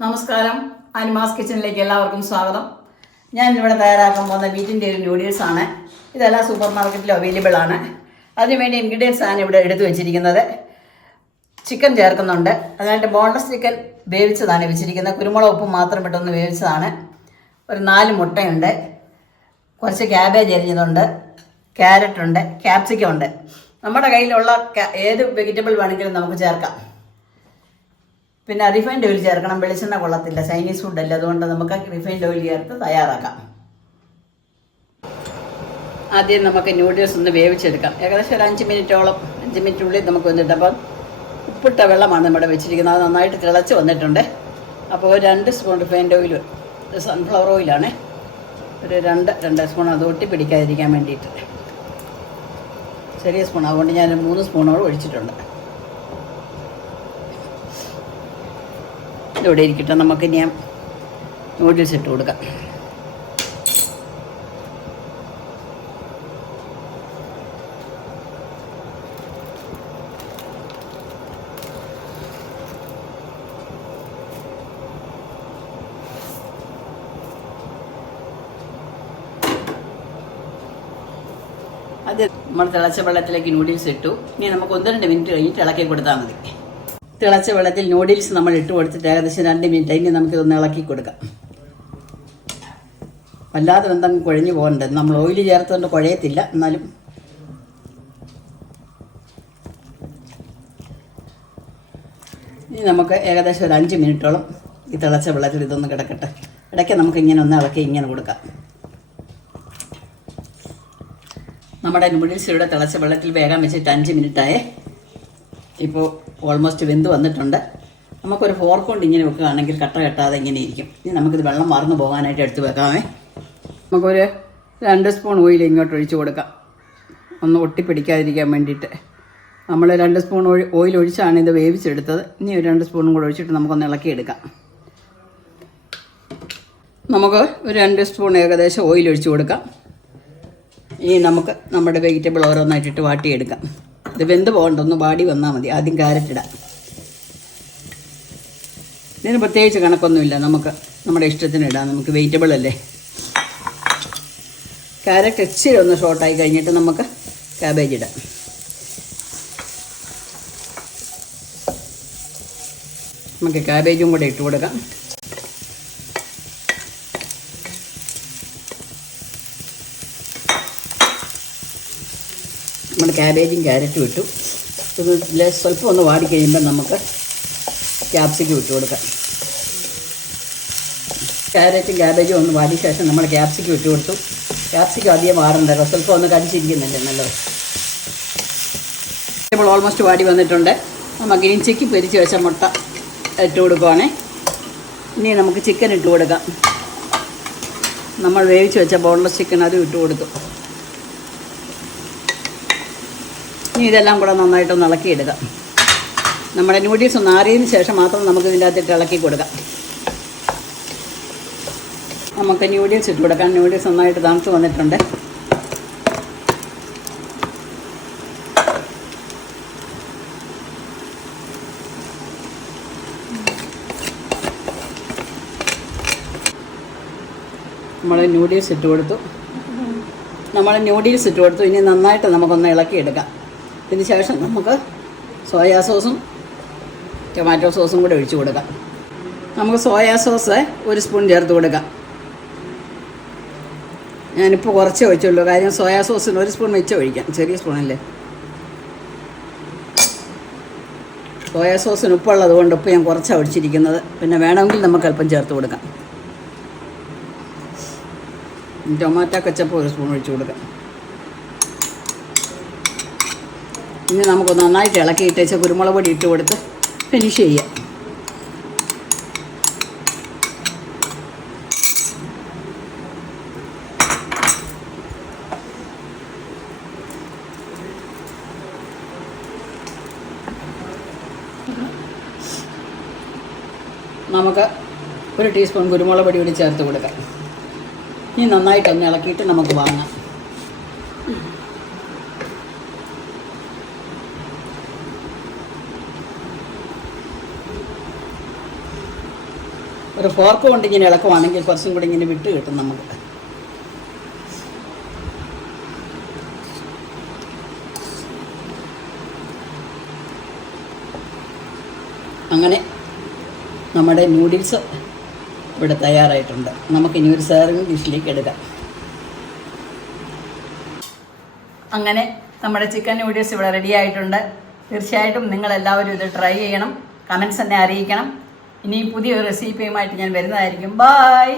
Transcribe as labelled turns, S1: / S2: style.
S1: നമസ്കാരം. അനിമാസ് കിച്ചണിലേക്ക് എല്ലാവർക്കും സ്വാഗതം. ഞാൻ ഇവിടെ തയ്യാറാക്കാൻ പോകുന്ന വീറ്റിന്റെ ഒരു നൂഡിൽസ് ആണ്. ഇതെല്ലാം സൂപ്പർ മാർക്കറ്റിൽ അവൈലബിൾ ആണ്. അതിനുവേണ്ടി ഇൻഗ്രീഡിയൻസ് ആണ് ഇവിടെ എടുത്തു വെച്ചിരിക്കുന്നത്. ചിക്കൻ ചേർക്കുന്നുണ്ട്. അതിനായിട്ട് ബോൺലെസ് ചിക്കൻ വേവിച്ചതാണ് വെച്ചിരിക്കുന്നത്. കുരുമുളക് ഉപ്പ് മാത്രം ഇട്ടൊന്ന് വേവിച്ചതാണ്. ഒരു നാല് മുട്ടയുണ്ട്. കുറച്ച് ക്യാബേജ് എരിഞ്ഞതുണ്ട് ക്യാരറ്റ് ഉണ്ട്. ക്യാപ്സിക്കം ഉണ്ട്. നമ്മുടെ കയ്യിലുള്ള ഏത് വെജിറ്റബിൾ വേണമെങ്കിലും നമുക്ക് ചേർക്കാം. പിന്നെ റിഫൈൻഡ് ഓയിൽ ചേർക്കണം. വെളിച്ചെണ്ണ കൊള്ളത്തില്ല. ചൈനീസ് ഫുഡ് അല്ല. അതുകൊണ്ട് നമുക്ക് റിഫൈൻഡ് ഓയിൽ ചേർത്ത് തയ്യാറാക്കാം. ആദ്യം നമുക്ക് ന്യൂഡിൽസ് ഒന്ന് വേവിച്ചെടുക്കാം. ഏകദേശം ഒരു അഞ്ച് മിനിറ്റോളം അഞ്ച് മിനിറ്റിനുള്ളിൽ നമുക്ക് അപ്പം ഉപ്പിട്ട വെള്ളമാണ് നമ്മുടെ വെച്ചിരിക്കുന്നത്. അത് നന്നായിട്ട് തിളച്ച് വന്നിട്ടുണ്ട്. അപ്പോൾ ഒരു രണ്ട് സ്പൂൺ റിഫൈൻഡ് ഓയിൽ സൺഫ്ലവർ ഓയിലാണ് ഒരു രണ്ട് രണ്ട് സ്പൂൺ അത് ഒട്ടി പിടിക്കാതിരിക്കാൻ വേണ്ടിയിട്ട്. ചെറിയ സ്പൂൺ അതുകൊണ്ട് ഞാൻ മൂന്ന് സ്പൂണോട് ഒഴിച്ചിട്ടുണ്ട്. ഇവിടെ ഇരിക്കട്ടെ നമുക്ക് ഇനി നൂഡിൽസ് ഇട്ട് കൊടുക്കാം. അത് നമ്മൾ തിളച്ച വെള്ളത്തിലേക്ക് നൂഡിൽസ് ഇട്ടു. ഇനി നമുക്ക് ഒന്ന് രണ്ട് മിനിറ്റ് കഴിഞ്ഞിട്ട് ഇളക്കി കൊടുത്താൽ മതി. തിളച്ച വെള്ളത്തിൽ നൂഡിൽസ് നമ്മൾ ഇട്ട് കൊടുത്തിട്ട് ഏകദേശം രണ്ട് മിനിറ്റ് ഇനി നമുക്കിതൊന്ന് ഇളക്കി കൊടുക്കാം. വല്ലാതെ എന്തെങ്കിലും കുഴഞ്ഞു പോകണ്ടത് നമ്മൾ ഓയിൽ ചേർത്തുകൊണ്ട് കുഴയത്തില്ല. എന്നാലും ഇനി നമുക്ക് ഏകദേശം ഒരു അഞ്ച് മിനിറ്റോളം ഈ തിളച്ച വെള്ളത്തിൽ ഇതൊന്ന് കിടക്കട്ടെ. ഇടയ്ക്ക് നമുക്ക് ഇങ്ങനെ ഒന്ന് ഇളക്കി ഇങ്ങനെ കൊടുക്കാം. നമ്മുടെ നൂഡിൽസ് ഇവിടെ തിളച്ച വെള്ളത്തിൽ വേഗം വെച്ചിട്ട് അഞ്ച് മിനിറ്റായേ ഇപ്പോൾ ഓൾമോസ്റ്റ് വെന്ത് വന്നിട്ടുണ്ട്. നമുക്കൊരു ഫോർക്ക് കൊണ്ട് ഇങ്ങനെ വെക്കുകയാണെങ്കിൽ കട്ട കെട്ടാതെ ഇങ്ങനെ ഇരിക്കും. ഇനി നമുക്കിത് വെള്ളം മറന്നു പോകാനായിട്ട് എടുത്ത് വെക്കാമേ. നമുക്കൊരു രണ്ട് സ്പൂൺ ഓയിൽ ഇങ്ങോട്ട് ഒഴിച്ച് കൊടുക്കാം. ഒന്ന് ഒട്ടിപ്പിടിക്കാതിരിക്കാൻ വേണ്ടിയിട്ട്. നമ്മൾ രണ്ട് സ്പൂൺ ഓയിൽ ഒഴിച്ചാണ് ഇത് വേവിച്ചെടുത്തത്. ഇനി ഒരു രണ്ട് സ്പൂണും കൂടെ ഒഴിച്ചിട്ട് നമുക്കൊന്ന് ഇളക്കിയെടുക്കാം. നമുക്ക് ഒരു രണ്ട് സ്പൂൺ ഏകദേശം ഓയിൽ ഒഴിച്ച് കൊടുക്കാം. ഇനി നമുക്ക് നമ്മുടെ വെജിറ്റബിൾ ഓരോന്നായിട്ടിട്ട് വാട്ടിയെടുക്കാം. ഇത് വെന്ത് പോകണ്ട? ഒന്ന് വാടി വന്നാൽ മതി. ആദ്യം ക്യാരറ്റ് ഇടാം. ഇതിന് പ്രത്യേകിച്ച് കണക്കൊന്നുമില്ല. നമുക്ക് നമ്മുടെ ഇഷ്ടത്തിന് ഇടാം. നമുക്ക് വെജിറ്റബിൾ അല്ലേ? ക്യാരറ്റ് ഇച്ചിരി ഒന്ന് ഷോർട്ടായി കഴിഞ്ഞിട്ട് നമുക്ക് കാബേജ് ഇടാം. നമുക്ക് ക്യാബേജും കൂടെ ഇട്ട് കൊടുക്കാം നമ്മുടെ ക്യാബേജും ക്യാരറ്റും ഇട്ടു. ഇത് സ്വല്പം ഒന്ന് വാടി കഴിയുമ്പോൾ നമുക്ക് ക്യാപ്സിക്കം ഇട്ട് കൊടുക്കാം. ക്യാരറ്റും ക്യാബേജും ഒന്ന് വാടിയ ശേഷം നമ്മൾ ക്യാപ്സിക്കം ഇട്ട് കൊടുത്തു. ക്യാപ്സിക്കം അധികം വാടണ്ടല്ലോ സ്വല്പം ഒന്ന് കടിച്ചിരിക്കുന്നുണ്ട് നല്ലത് ഇപ്പോൾ ഓൾമോസ്റ്റ് വാടി വന്നിട്ടുണ്ട്. നമുക്ക് ഇഞ്ചിക്ക് ചിക്കി പൊരിച്ച് വെച്ച മുട്ട ഇട്ട് കൊടുക്കുവാണേ. ഇനി നമുക്ക് ചിക്കൻ ഇട്ട് കൊടുക്കാം. നമ്മൾ വേവിച്ച് വെച്ച ബോൺലെസ് ചിക്കൻ അതും ഇട്ട് കൊടുത്തു. ഇനി ഇതെല്ലാം കൂടെ നന്നായിട്ടൊന്ന് ഇളക്കിയെടുക്കാം നമ്മുടെ നൂഡിൽസ് ഒന്ന് ആറിയതിന് ശേഷം മാത്രം നമുക്ക് ഇതിന്റെ അകത്തിട്ട് ഇളക്കി കൊടുക്കാം. നമുക്ക് ന്യൂഡിൽസ് ഇട്ട് കൊടുക്കാം. ന്യൂഡിൽസ് നന്നായിട്ട് തണുത്ത് വന്നിട്ടുണ്ട്. നമ്മൾ ന്യൂഡിൽസ് ഇട്ട് കൊടുത്തു. നമ്മൾ ന്യൂഡിൽസ് ഇട്ട് കൊടുത്തു. ഇനി നന്നായിട്ട് നമുക്കൊന്ന് ഇളക്കിയെടുക്കാം. ഇതിന് ശേഷം നമുക്ക് സോയാ സോസും ടൊമാറ്റോ സോസും കൂടെ ഒഴിച്ചു കൊടുക്കാം. നമുക്ക് സോയാ സോസ് ഒരു സ്പൂൺ ചേർത്ത് കൊടുക്കാം. ഞാനിപ്പോൾ കുറച്ച് ഒഴിച്ചുള്ളൂ. കാര്യം സോയാ സോസിന് ഒരു സ്പൂൺ വെച്ച് ഒഴിക്കാം. ചെറിയ സ്പൂണല്ലേ സോയാ സോസിന് ഉപ്പുള്ളത് കൊണ്ട് ഉപ്പ് ഞാൻ കുറച്ചാണ് ഒഴിച്ചിരിക്കുന്നത്. പിന്നെ വേണമെങ്കിൽ നമുക്ക് അല്പം ചേർത്ത് കൊടുക്കാം. ടൊമാറ്റോ കച്ചപ്പ് ഒരു സ്പൂൺ ഒഴിച്ചു കൊടുക്കാം. ഇനി നമുക്ക് നന്നായിട്ട് ഇളക്കിയിട്ട് വെച്ച കുരുമുളക് പൊടി ഇട്ട് കൊടുത്ത് ഫിനിഷ് ചെയ്യാം. നമുക്ക് ഒരു ടീസ്പൂൺ കുരുമുളക് പൊടി കൂടി ചേർത്ത് കൊടുക്കാം. ഇനി നന്നായിട്ടൊന്ന് ഇളക്കിയിട്ട് നമുക്ക് വാങ്ങാം. ഒരു ഫോർക്ക് കൊണ്ട് ഇങ്ങനെ ഇളക്കുവാണെങ്കിൽ കുറച്ചും കൂടി ഇങ്ങനെ വിട്ട് കിട്ടും നമുക്ക്. അങ്ങനെ നമ്മുടെ നൂഡിൽസ് ഇവിടെ തയ്യാറായിട്ടുണ്ട്. നമുക്ക് ഇനി ഒരു സെർവിങ് ഡിഷിലേക്ക് എടുക്കാം. അങ്ങനെ നമ്മുടെ ചിക്കൻ നൂഡിൽസ് ഇവിടെ റെഡി ആയിട്ടുണ്ട്. തീർച്ചയായിട്ടും നിങ്ങൾ എല്ലാവരും ഇത് ട്രൈ ചെയ്യണം. കമൻസ് എന്നെ അറിയിക്കണം. ഇനി പുതിയൊരു റെസിപ്പിയുമായിട്ട് ഞാൻ വരുന്നതായിരിക്കും. ബായ്